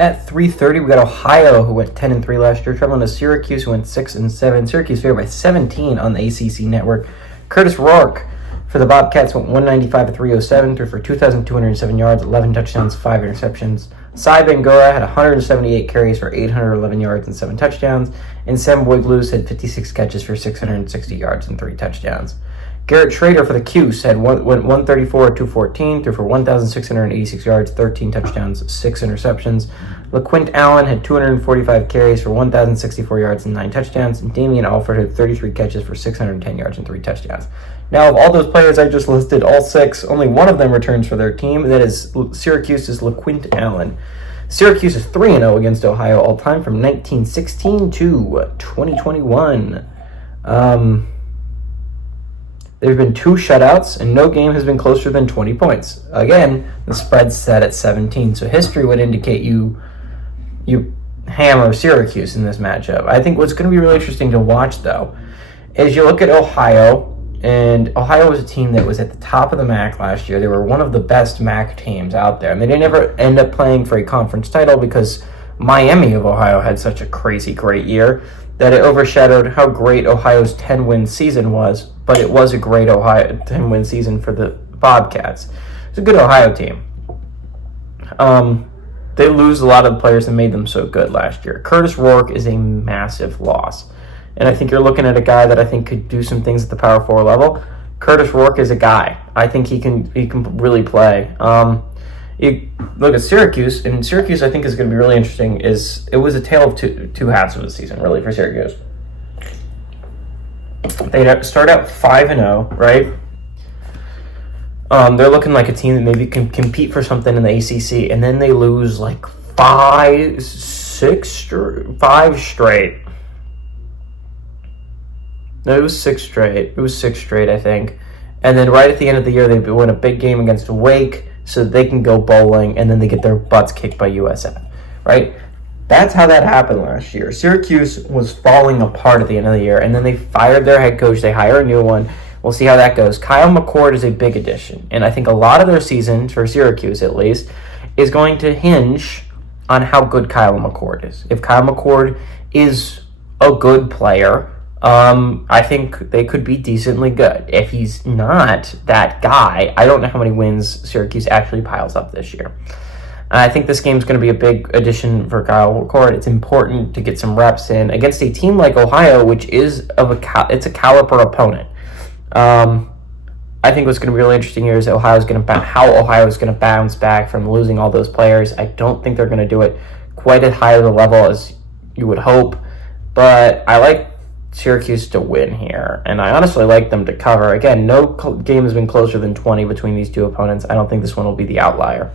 At 3:30, we got Ohio, who went 10-3 last year, traveling to Syracuse, who went 6-7. Syracuse favored by 17 on the ACC network. Curtis Rourke for the Bobcats went 195-307, threw for 2,207 yards, 11 touchdowns, 5 interceptions. Cy Bangura had 178 carries for 811 yards and 7 touchdowns. And Sam Boyd-Luce had 56 catches for 660 yards and 3 touchdowns. Garrett Schrader for the Cuse went 134-214, threw for 1,686 yards, 13 touchdowns, 6 interceptions. LaQuint Allen had 245 carries for 1,064 yards and 9 touchdowns. And Damian Alford had 33 catches for 610 yards and 3 touchdowns. Now, of all those players I just listed, all 6, only one of them returns for their team. That is Syracuse's LaQuint Allen. Syracuse is 3-0 against Ohio all-time from 1916 to 2021. There have been 2 shutouts, and no game has been closer than 20 points. Again, the spread's set at 17, so history would indicate you hammer Syracuse in this matchup. I think what's going to be really interesting to watch, though, is you look at Ohio, and Ohio was a team that was at the top of the MAC last year. They were one of the best MAC teams out there, and they didn't ever end up playing for a conference title because Miami of Ohio had such a crazy great year that it overshadowed how great Ohio's 10-win season was, but it was a great Ohio 10-win season for the Bobcats. It's a good Ohio team. They lose a lot of the players that made them so good last year. Curtis Rourke is a massive loss, and I think you're looking at a guy that I think could do some things at the Power 4 level. Curtis Rourke is a guy. I think he can really play. You look at Syracuse, and Syracuse I think is going to be really interesting. It was a tale of two halves of the season, really, for Syracuse. They start out 5-0, right? They're looking like a team that maybe can compete for something in the ACC, and then they lose like 5 straight. No, it was 6 straight. It was 6 straight, I think. And then right at the end of the year, they win a big game against Wake, so they can go bowling, and then they get their butts kicked by USF, right? That's how that happened last year. Syracuse was falling apart at the end of the year, and then they fired their head coach. They hire a new one. We'll see how that goes. Kyle McCord is a big addition, and I think a lot of their season, for Syracuse at least, is going to hinge on how good Kyle McCord is. If Kyle McCord is a good player, I think they could be decently good. If he's not that guy, I don't know how many wins Syracuse actually piles up this year. I think this game's going to be a big addition for Kyle McCord. It's important to get some reps in against a team like Ohio, which is it's a caliber opponent. I think what's going to be really interesting here is how Ohio is going to bounce back from losing all those players. I don't think they're going to do it quite as high of a level as you would hope, but I like Syracuse to win here, and I honestly like them to cover. Again, no game has been closer than 20 between these two opponents. I don't think this one will be the outlier.